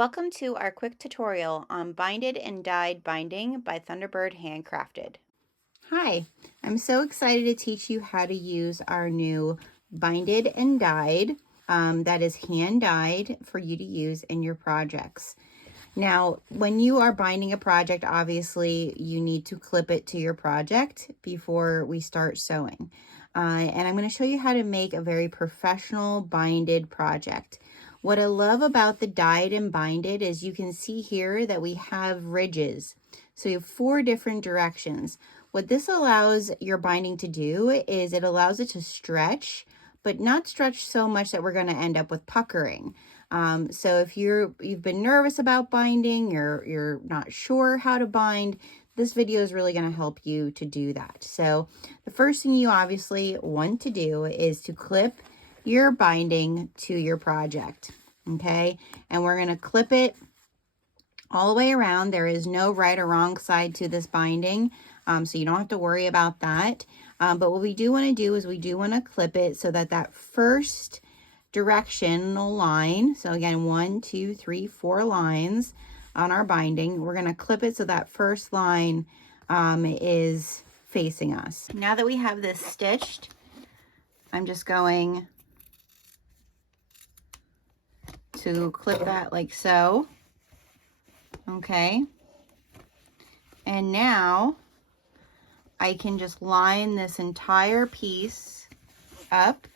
Welcome to our quick tutorial on binded and dyed binding by Thunderbird HandCrafted. Hi, I'm so excited to teach you how to use our new binded and dyed that is hand dyed for you to use in your projects. Now, when you are binding a project, obviously you need to clip it to your project before we start sewing. And I'm going to show you how to make a very professional binded project. What I love about the dyed and binded is you can see here that we have ridges. So you have 4 different directions. What this allows your binding to do is it allows it to stretch, but not stretch so much that we're going to end up with puckering. So if you've been nervous about binding, you're not sure how to bind, this video is really going to help you to do that. So the first thing you obviously want to do is to clip your binding to your project, okay? And we're going to clip it all the way around. There is no right or wrong side to this binding, so you don't have to worry about that. But what we do want to do is we do want to clip it so that that first directional line, so again 1 2 3 4 lines on our binding, we're going to clip it so that first line is facing us. Now that we have this stitched, I'm just going to clip that like so. Okay, and now I can just line this entire piece up,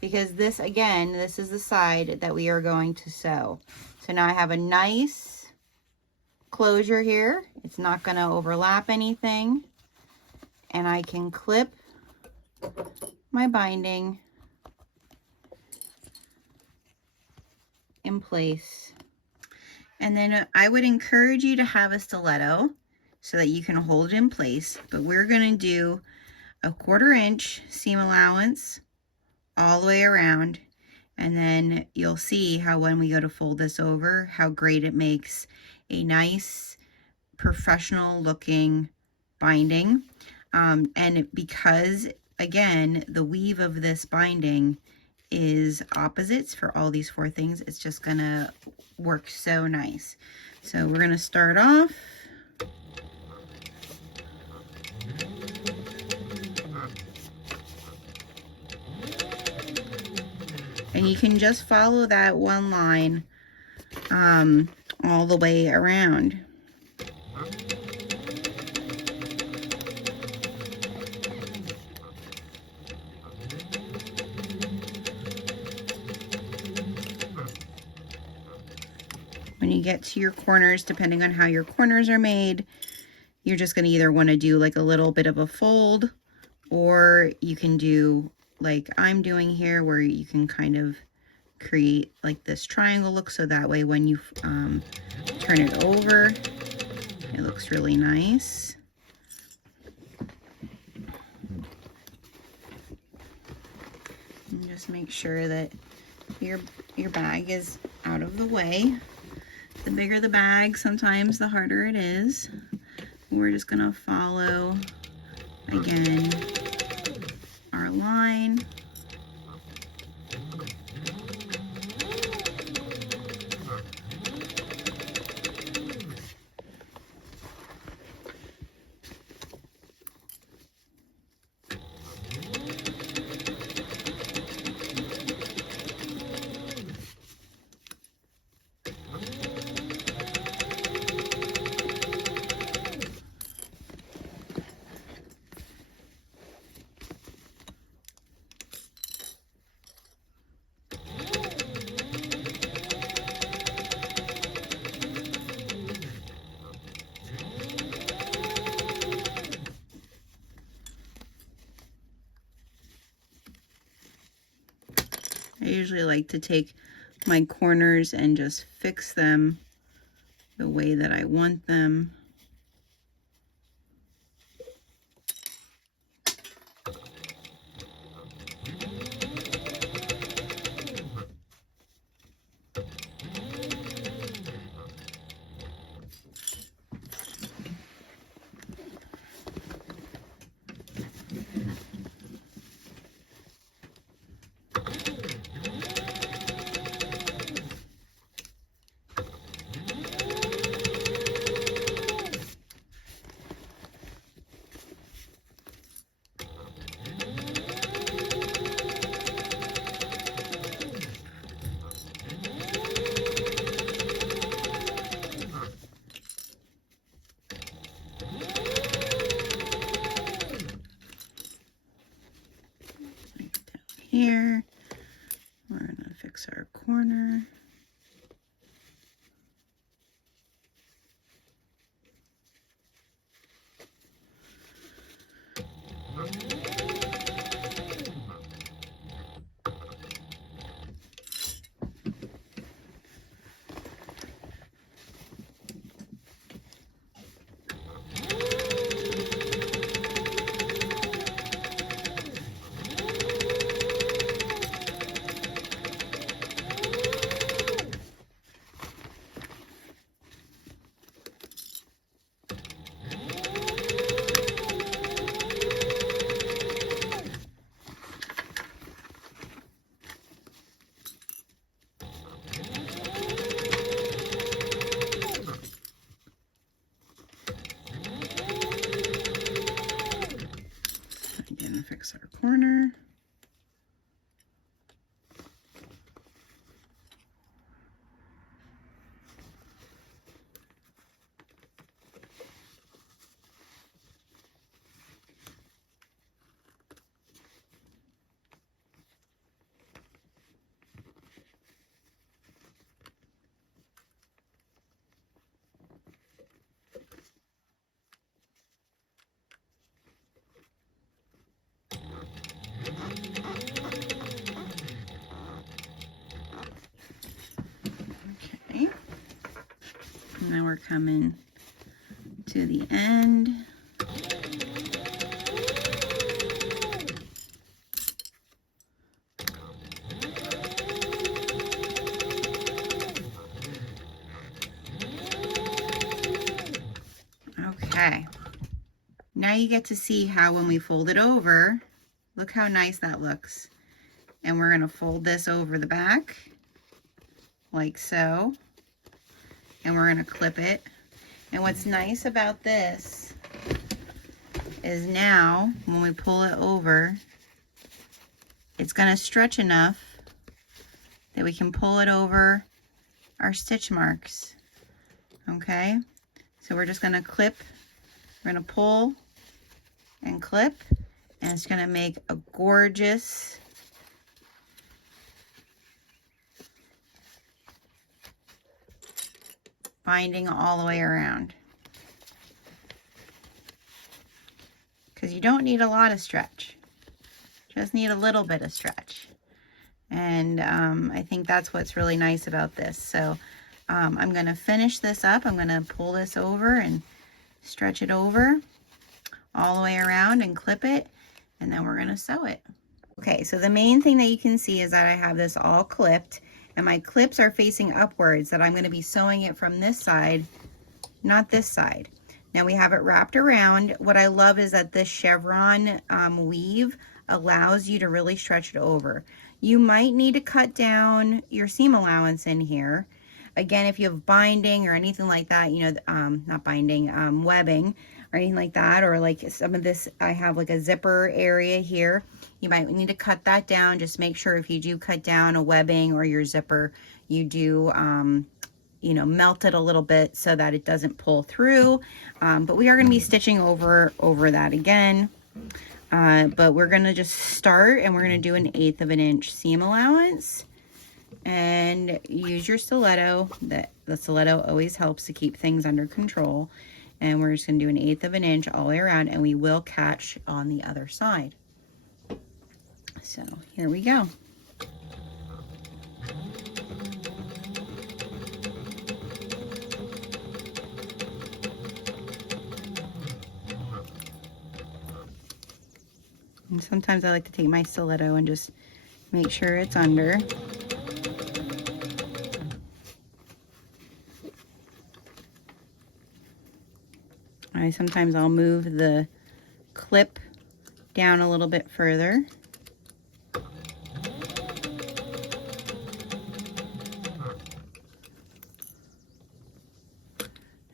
because this, again, this is the side that we are going to sew. So now I have a nice closure here. It's not going to overlap anything. And I can clip my binding in place. And then I would encourage you to have a stiletto so that you can hold it in place. But we're going to do a 1/4 inch seam allowance all the way around, and then you'll see how when we go to fold this over, how great it makes a nice professional looking binding. And because, again, the weave of this binding is opposites for all these 4 things, it's just gonna work so nice. So we're gonna start off and you can just follow that one line all the way around. When you get to your corners, depending on how your corners are made, you're just going to either want to do like a little bit of a fold, or you can do like I'm doing here, where you can kind of create like this triangle look, so that way when you turn it over, it looks really nice. And just make sure that your bag is out of the way. The bigger the bag, sometimes the harder it is. We're just gonna follow, again, our line. I usually like to take my corners and just fix them the way that I want them. And then we're coming to the end. Okay. Now you get to see how when we fold it over, look how nice that looks. And we're going to fold this over the back like so. And we're going to clip it. And what's nice about this is now when we pull it over, it's going to stretch enough that we can pull it over our stitch marks. Okay, so we're just going to clip, we're going to pull and clip, and it's going to make a gorgeous binding all the way around. Because you don't need a lot of stretch, just need a little bit of stretch. And I think that's what's really nice about this. So I'm going to finish this up. I'm going to pull this over and stretch it over all the way around and clip it, and then we're going to sew it. Okay, so the main thing that you can see is that I have this all clipped, and my clips are facing upwards, that I'm going to be sewing it from this side, not this side. Now we have it wrapped around. What I love is that this chevron weave allows you to really stretch it over. You might need to cut down your seam allowance in here. Again, if you have binding or anything like that, you know, not binding, webbing or anything like that, or like some of this, I have like a zipper area here. You might need to cut that down. Just make sure if you do cut down a webbing or your zipper, you do, you know, melt it a little bit so that it doesn't pull through. But we are going to be stitching over that again. But we're going to just start, and we're going to do 1/8 of an inch seam allowance, and use your stiletto. The stiletto always helps to keep things under control. And we're just going to do 1/8 of an inch all the way around, and we will catch on the other side. So here we go. And sometimes I like to take my stiletto and just make sure it's under. Sometimes I'll move the clip down a little bit further.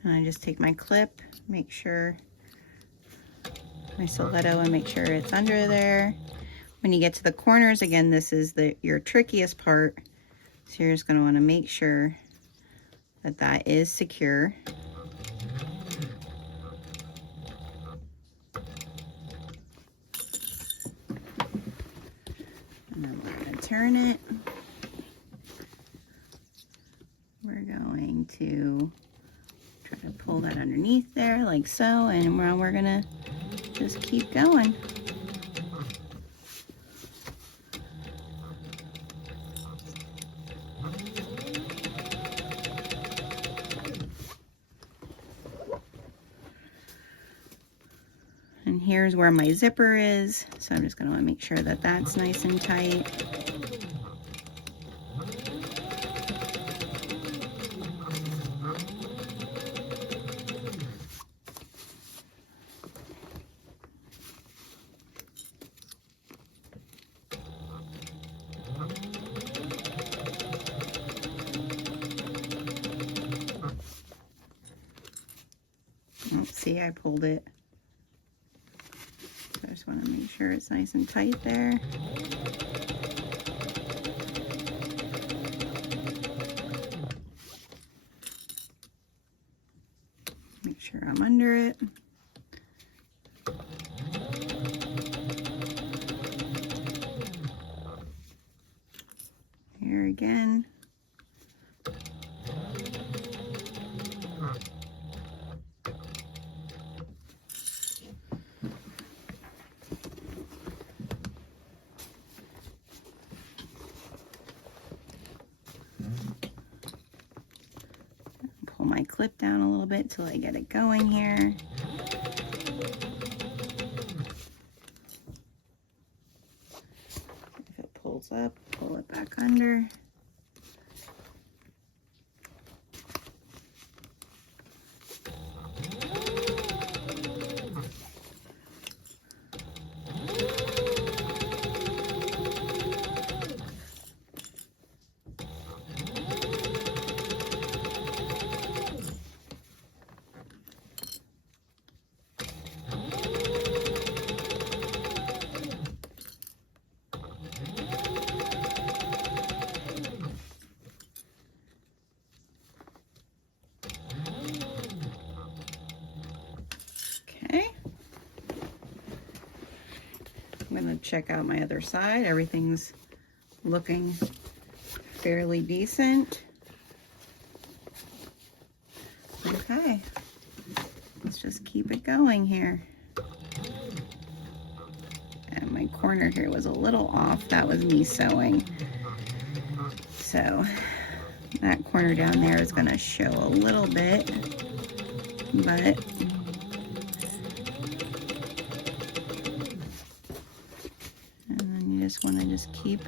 And I just take my clip, make sure my stiletto, and make sure it's under there. When you get to the corners, again, this is your trickiest part. So you're just going to want to make sure that that is secure. And then we're going to turn it. We're going to try to pull that underneath there like so, and we're going to just keep going. And here's where my zipper is, so I'm just going to make sure that that's nice and tight. Oh, see, I pulled it. So I just want to make sure it's nice and tight there. Make sure I'm under it. Here again. pull my clip down a little bit till I get it going here. If it pulls up, pull it back under. Okay. I'm going to check out my other side. Everything's looking fairly decent. Okay. Let's just keep it going here. And my corner here was a little off. That was me sewing. So that corner down there is going to show a little bit, but and then you just want to just keep.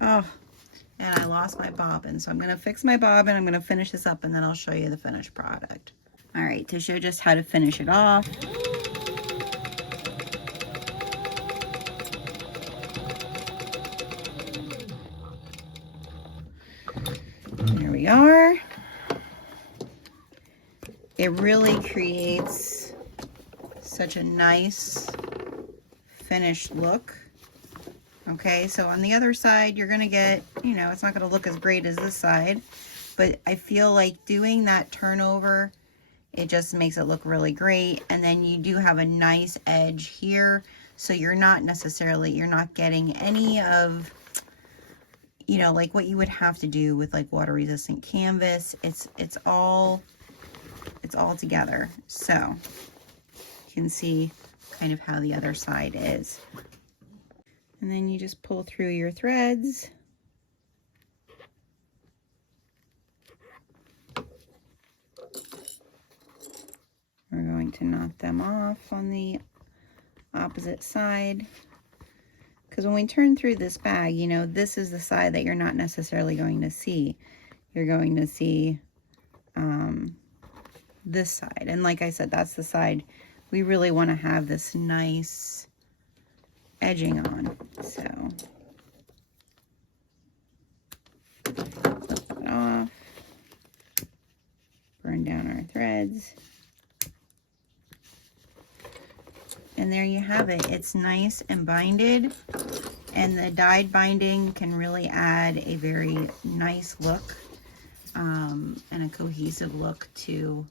Oh, and I lost my bobbin, so I'm going to fix my bobbin. I'm going to finish this up, and then I'll show you the finished product. All right, to show just how to finish it off. There we are. It really creates such a nice finished look. Okay, so on the other side, you're gonna get, you know, it's not gonna look as great as this side, but I feel like doing that turnover, it just makes it look really great. And then you do have a nice edge here, so you're not getting any of, you know, like what you would have to do with like water resistant canvas. It's all together. So you can see kind of how the other side is. And then you just pull through your threads. We're going to knot them off on the opposite side. Because when we turn through this bag, you know, this is the side that you're not necessarily going to see. You're going to see this side. And like I said, that's the side we really want to have this nice edging on. So clip that off, burn down our threads, and there you have it. It's nice and binded, and the dyed binding can really add a very nice look and a cohesive look to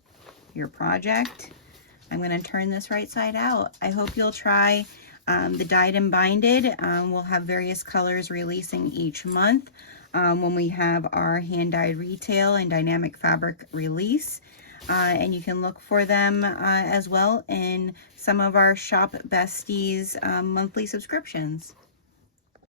your project. I'm going to turn this right side out. I hope you'll try the dyed and binded. We'll have various colors releasing each month when we have our hand dyed retail and dynamic fabric release. And you can look for them as well in some of our Shop Besties monthly subscriptions.